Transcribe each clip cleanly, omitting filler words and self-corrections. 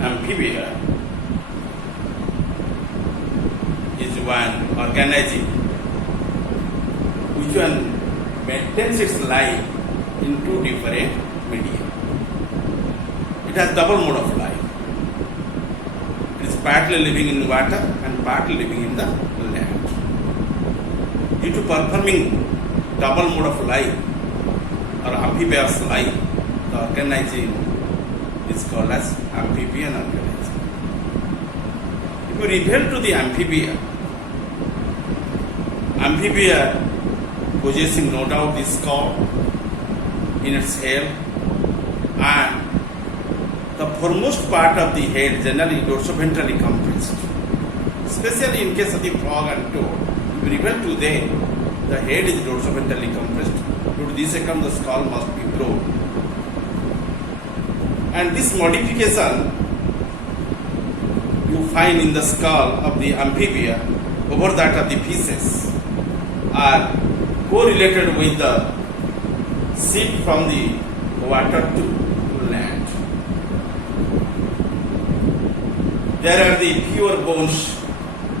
amphibia is one organism which one maintains its life in two different media. It has double mode of life. It is partly living in water and partly living in the land. Due to performing double mode of life or amphibious life, the organism is called as amphibian organism. If we refer to the amphibia possessing no doubt the skull in its head and the foremost part of the head generally dorsoventrally compressed. Especially in case of the frog and toad, if we refer to them, the head is dorsoventrally compressed. Due to this account, the skull must be broad. And this modification you find in the skull of the amphibia over that of the fishes are correlated with the shift from the water to land. There are the fewer bones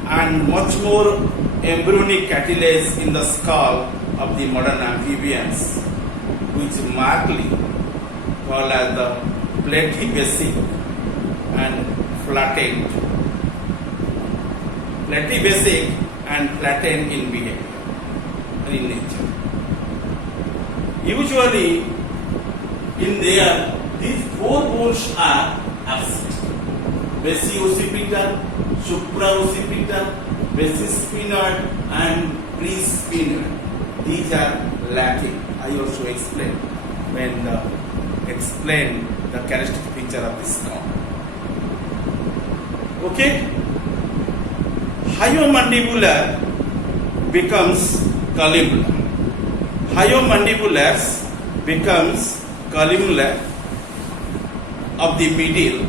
and much more embryonic cartilage in the skull of the modern amphibians, which markedly called as the platybasic and flattened. Platybasic and flattened in behavior and in nature. Usually, in there, these four bones are absent. Basio-occipital, supra-occipital, basispinoid and pre-spinoid. These are lacking. I also explained when explain the characteristic feature of this skull. Okay? Hyomandibular becomes columnar. Hyomandibulars becomes columnar of the middle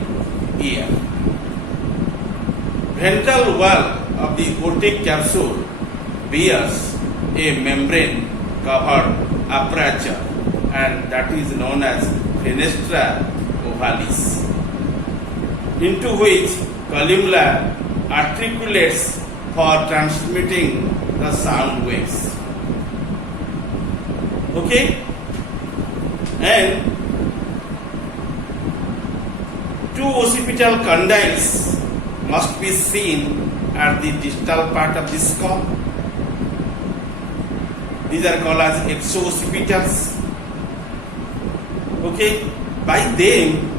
ear. Ventral wall of the otic capsule bears a membrane covered aperture and that is known as fenestra ovalis, into which columella articulates for transmitting the sound waves. Okay? And two occipital condyles must be seen at the distal part of the skull. These are called as exooccipitals. Okay? By them,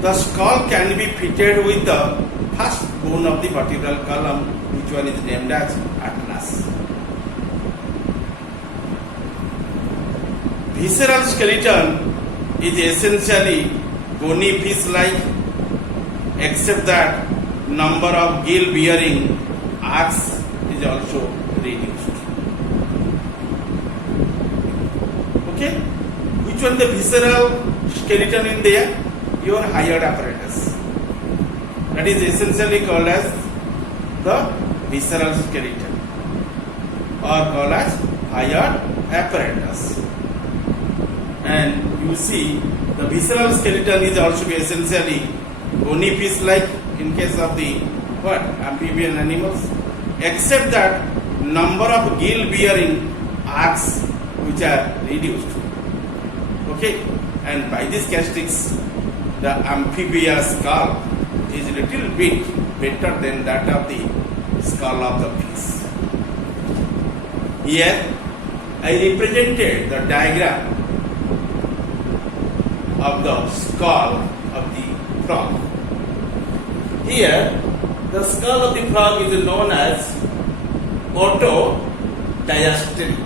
the skull can be fitted with the first bone of the vertebral column, which one is named as atlas. Visceral skeleton is essentially bony fish-like, except that number of gill-bearing arcs is also reduced. Okay? Which one the visceral skeleton in there? Your hyoid apparatus. That is essentially called as the visceral skeleton or called as hyoid apparatus. And you see the visceral skeleton is also essentially bony fish-like in case of the amphibian animals, except that number of gill-bearing arcs which are reduced. Okay, and by these characteristics, the amphibious skull is a little bit better than that of the skull of the fish. Here, I represented the diagram of the skull of the frog. Here, the skull of the frog is known as autodiastolic.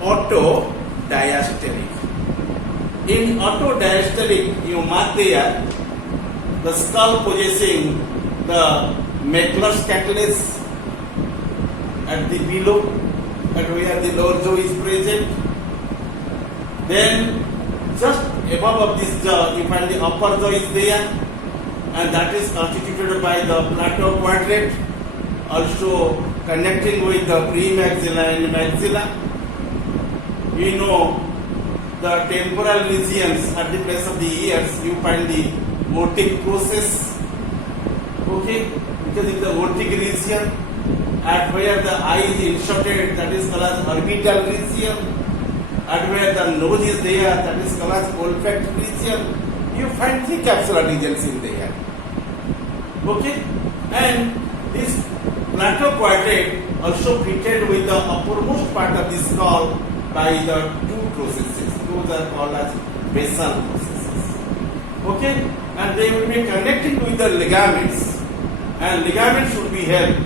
Autodiastolic. In autodiastolic, you mark there the skull possessing the Mettler's cartilage at the below, at where the lower jaw is present. Then, just above of this jaw, you find the upper jaw is there, and that is constituted by the plateau quadrant, also connecting with the premaxilla and maxilla. You know the temporal regions at the place of the ears, you find the otic process. Okay, because in the otic region, at where the eye is inserted, that is called as orbital region. At where the nose is there, that is called as olfactory region. You find three capsular regions in there. Okay, and this plateau quadrant also fitted with the uppermost part of the skull by the two processes. Those are called as basal processes. Okay, and they will be connected with the ligaments, and ligaments should be helped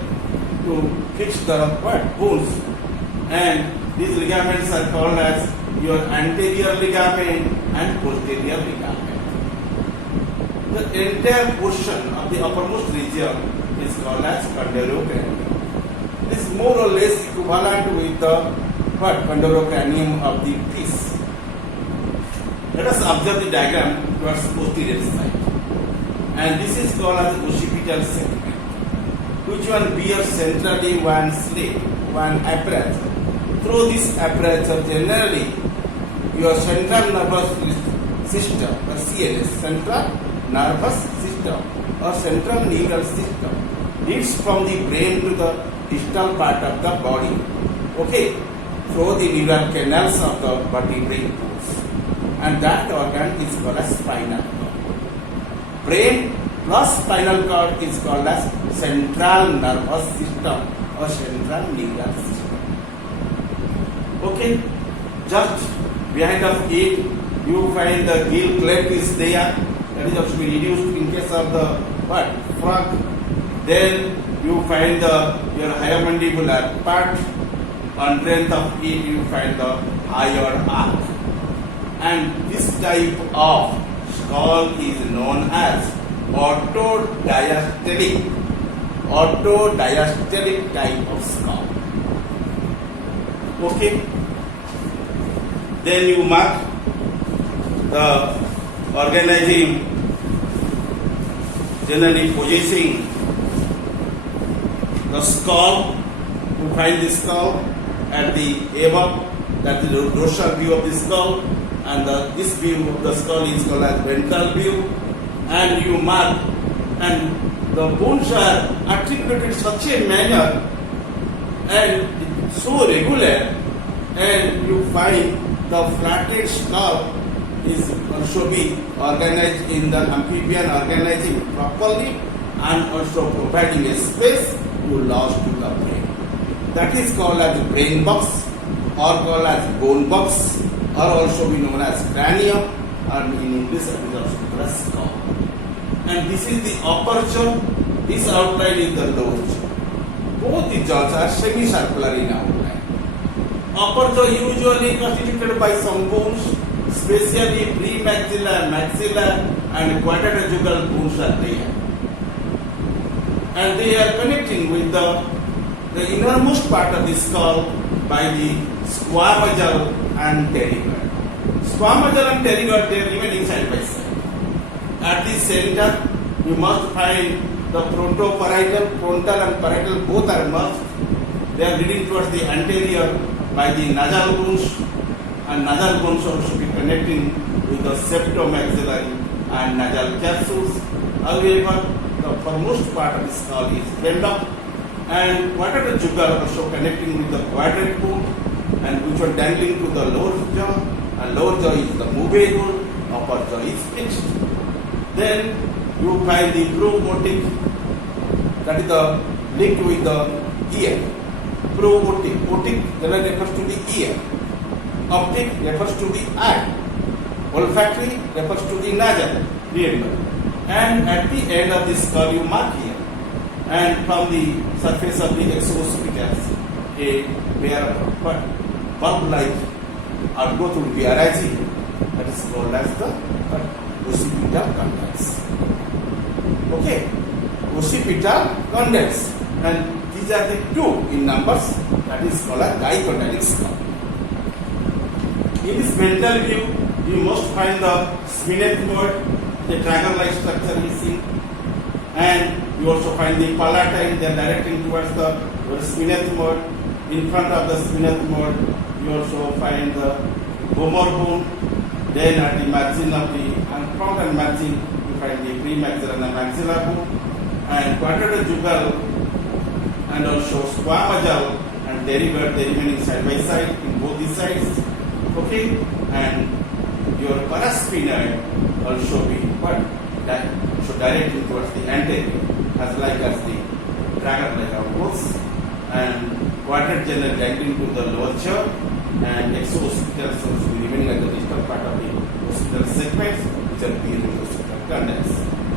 to fix the bones. And these ligaments are called as your anterior ligament and posterior ligament. The entire portion of the uppermost region is called as ponderocranium. It is more or less equivalent with the ponderocranium of the fish. Let us observe the diagram towards posterior side. And this is called as occipital segment, which one bears centrally one slit, one apparatus. Through this apparatus, generally, your central nervous system, or CNS, central nervous system or central neural system, leads from the brain to the distal part of the body. Okay, through the neural canals of the vertebrae bones, and that organ is called as spinal cord. Brain plus spinal cord is called as central nervous system or central neural system. Okay, just behind of it, you find the gill cleft is there. That is also be reduced in case of the frog. Then you find your higher mandibular part. On length of it, you find the higher arc. And this type of skull is known as autodiastolic type of skull. Okay. Then you mark the organism generally possessing the skull. You find the skull at the above, that is the dorsal view of the skull, and this view of the skull is called as ventral view. And you mark, and the bones are articulated in such a manner and so regular, and you find the flattened skull is also be organized in the amphibian organism properly and also providing a space to lodge to the brain. That is called as brain box or called as bone box or also be known as cranium, and in English it is also called as skull. And this is the upper jaw, this outline is the lower jaw. Both the jaws are semicircular in outline. Upper jaw usually constituted by some bones, especially premaxilla, maxilla and quadrajugal bones are there. And they are connecting with the innermost part of the skull by the squamosal and pterygoid. Squamosal and pterygoid, they are remaining side by side. At the center, you must find the frontal and parietal both are merged. They are leading towards the anterior by the nasal bones, and nasal bones also be connecting with the septomaxillary and nasal capsules. However, the foremost part of the skull is bent up, and quadrajugal also connecting with the quadrant bone, and which are dangling to the lower jaw, and lower jaw is the movable, upper jaw is fixed. Then you find the pro-otic, that is the linked with the ear. Pro-otic, otic generally refers to the ear. Optic refers to the eye. Olfactory refers to the nasal, remember. And at the end of the skull you mark here. And from the surface of the exospitals, a pair of bulb-like or go through the arising, that is called as the occipital condyles. Okay, occipital condyles, and these are the two in numbers, that is called as dicondylic skull. In this ventral view, you must find the sphenoid, the triangle-like structure is seen, and you also find the palatine, they are directing towards the sphenoid. In front of the sphenoid, you also find the femur bone. Then at the margin of the front and margin, you find the premaxilla and the maxilla bone, and quadratojugal and also squamosal and derivative, the remaining side by side in both the sides. Okay, and your parasphenoid also be what? That so directly towards the anterior, as like as the dragon like outwards, and quadrigeminal ganglion to the lower jaw, and exo-occipital cells remaining at the distal part of the occipital segments, which are being occipital condyles.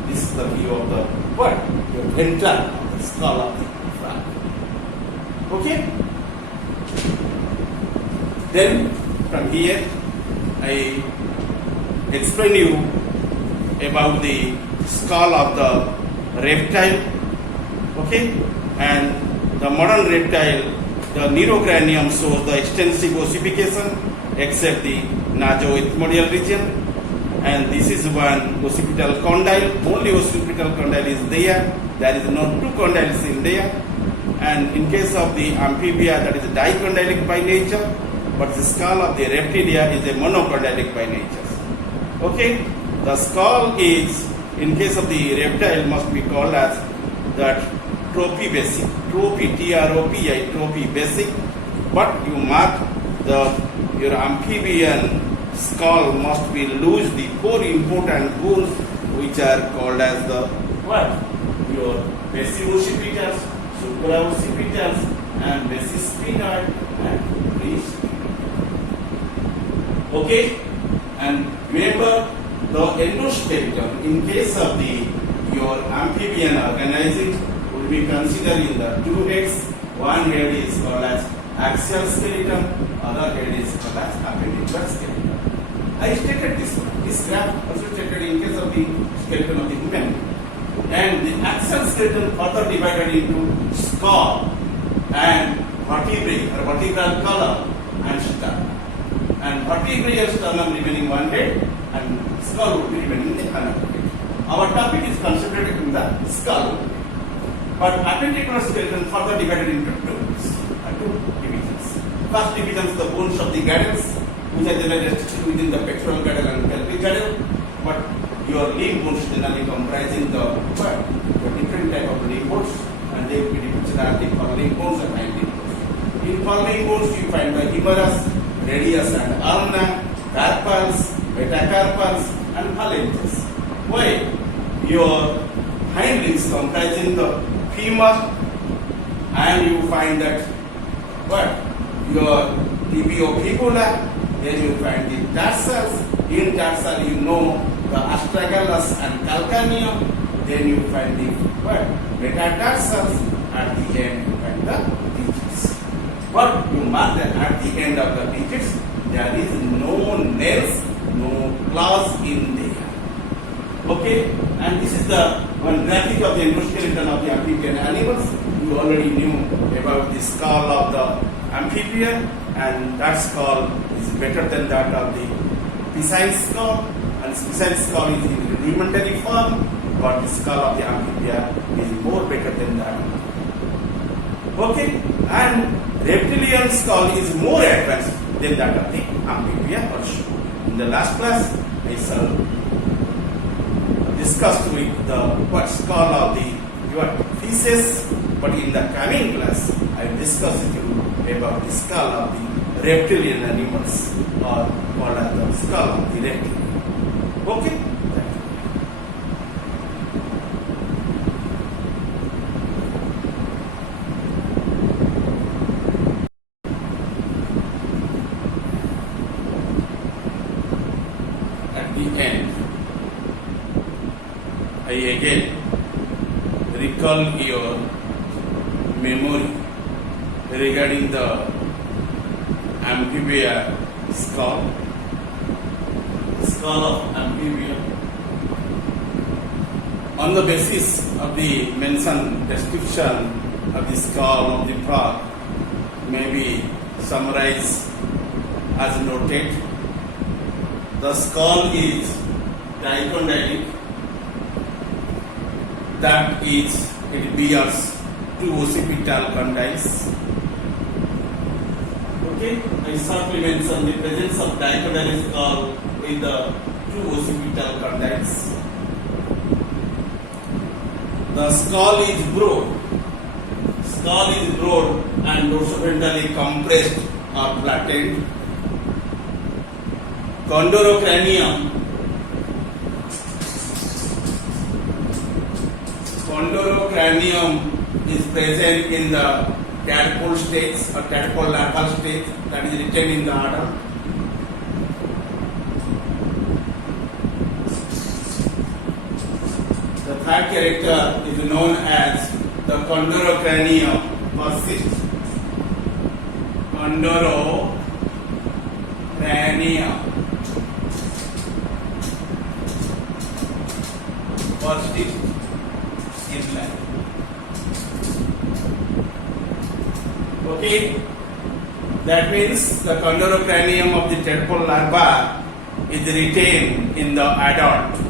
This is the view of the what? Your ventral of the skull of the frog. Okay? Then from here I explain you about the skull of the reptile. Okay? And the modern reptile, the neurocranium shows the extensive ossification except the nasoethmoidal region, and this is one occipital condyle. Only occipital condyle is there. There is no two condyles in there. And in case of the amphibia, that is dicondylic by nature, but the skull of the reptilia is a monocondylic by nature. Okay, the skull is, in case of the reptile, must be called as that tropibasic, T-R-O-P-I, tropibasic. But you mark your amphibian skull must be lose the four important bones, which are called as the what? Your basiocipitals, supraoccipitals, and basisphenoid and presphenoid. Okay, and remember the endoskeleton in case of the your amphibian organism will be considered in the two heads. One head is called as axial skeleton, other head is called as appendicular skeleton. I stated this one. This graph also stated in case of the skeleton of the human. And the axial skeleton further divided into skull and vertebrae or vertebral column and sternum. And vertebrae and sternum remaining one head, and skull would be remaining the another head. Our topic is concentrated in the skull. But appendicular skeleton further divided into two divisions. First division is the bones of the girdles, which are generally restricted within the pectoral girdle and pelvic girdle. But your limb bones generally comprising the different type of limb bones, and they will be depicted as the following bones and hind limb bones. In following bones, you find the humerus, radius and ulna, carpals, metacarpals, and phalanges. Why? Your hind limbs comprising the femur, and you find that what? Your tibiofibula, then you find the tarsals. In tarsal you know the astragalus and calcaneum, then you find the what? Metatarsals, at the end you find the digits. But you mark that at the end of the digits there is no nails, no claws in there. Okay, and this is the one graphic of the endoskeleton of the amphibian animals. You already knew about the skull of the amphibian, and that skull is better than that of the piscine skull, and piscine skull is in rudimentary form, but the skull of the amphibia is more better than that. Okay, and reptilian skull is more advanced than that of the amphibia also. In the last class, I shall discussed with the what skull of the your fishes, but in the coming class I will discuss with you about the skull of the reptilian animals, or called as the skull of the reptilian. Okay? At the end, I again recall your memory regarding the amphibia skull of amphibia. On the basis of the mentioned description of the skull of the frog, may be summarized as noted. The skull is dicondylic, that is, it bears two occipital condyles. Okay, I shortly mentioned the presence of dicondylic skull with the two occipital condyles. The skull is broad. Skull is broad and dorsoventrally compressed or flattened. Chondrocranium. Chondrocranium is present in the tadpole stage or tadpole larval stage, that is written in the adult. The third character is known as the chondrocranium persists. Chondrocranium persists in life. Okay, that means the chondrocranium of the tadpole larva is retained in the adult.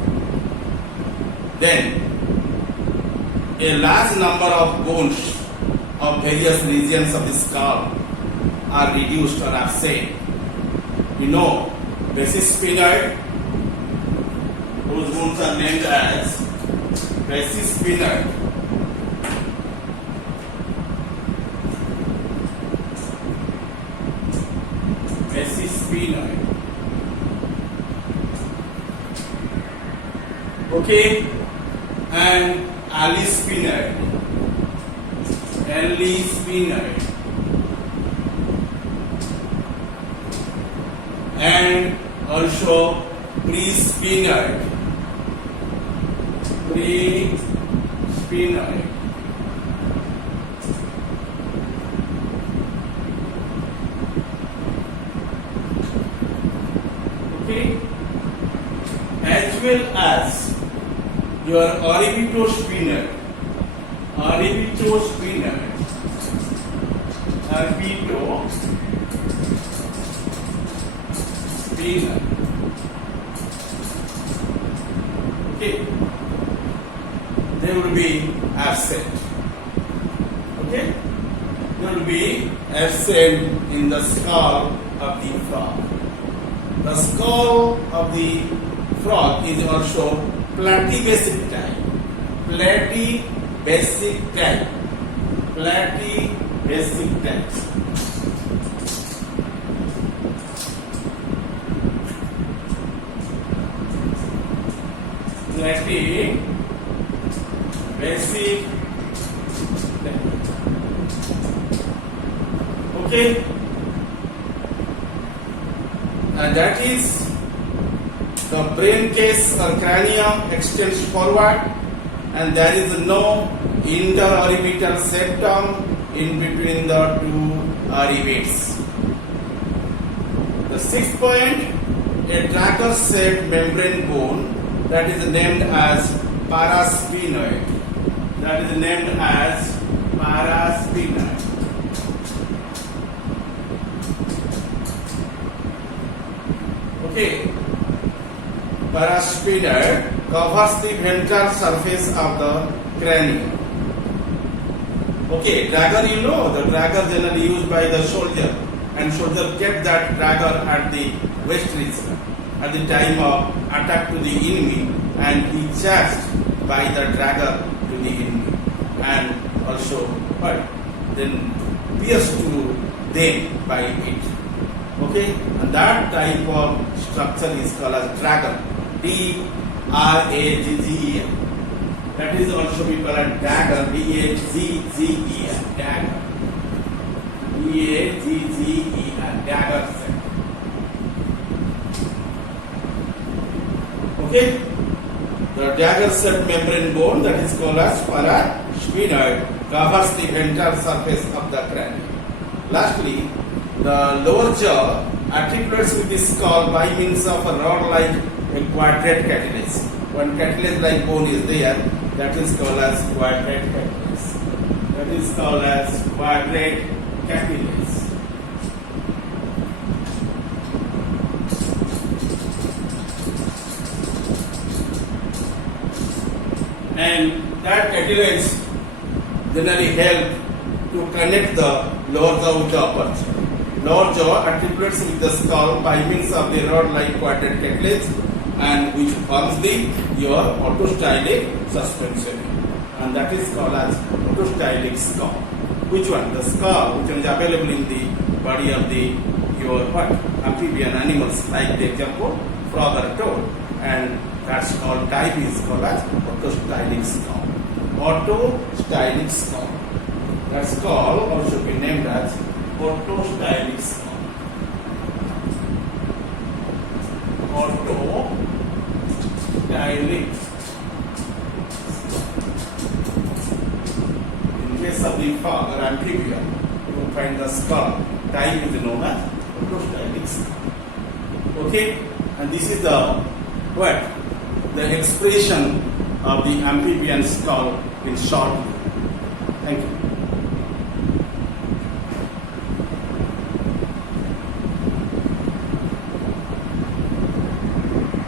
Then a large number of bones of various regions of the skull are reduced or absent. You know, basis sphenoid, those bones are named as basis sphenoid. Basis sphenoid. Okay, and alisphenoid. Alisphenoid. And also presphenoid. Presphenoid. Okay, as well as your orbitosphenoid. Orbitosphenoid. Orbitosphenoid. Okay, they will be absent. Okay, they will be absent in the skull of the frog. The skull of the frog is also platybasic type. Platybasic type. Platybasic type. Platybasic type. Okay, and that is the brain case or cranium extends forward and there is no interorbital septum in between the two orbits. The sixth point, a tracker-shaped membrane bone that is named as parasphenoid. That is named as parasphenoid. Okay, parasphenoid covers the ventral surface of the cranium. Okay, dagger, you know, the dagger generally used by the soldier, and soldier kept that dagger at the waist region at the time of attack to the enemy, and he charged by the dagger to the enemy, and also then pierced to them by it. Okay, and that type of structure is called as dagger. D-R-A-G-G-E-R. That is also we call it dagger. D-A-G-G-E-R. Dagger. D-A-G-G-E-R. Dagger set. Okay, the dagger set membrane bone that is called as parasphenoid covers the ventral surface of the cranium. Lastly, the lower jaw articulates with the skull by means of a rod-like quadrate cartilage. One cartilage-like bone is there, that is called as quadrate cartilage. That is called as quadrate cartilage. And that cartilage generally help to connect the lower jaw with the upper jaw. Lower jaw articulates with the skull by means of the rod-like quadrate cartilage, and which forms your orthostylic suspension. and that is called as autostylic skull. Which one? The skull which is available in the body of the your what? Amphibian animals, like the example frog or toad, and that's called type is called as autostylic skull. Autostylic skull. That skull or should be named as autostylic skull. Autostylic. In case of the frog or amphibian, you will find the skull. Type is known as autostylic skull. Okay, and this is the what? The expression of the amphibian skull in short. Thank you.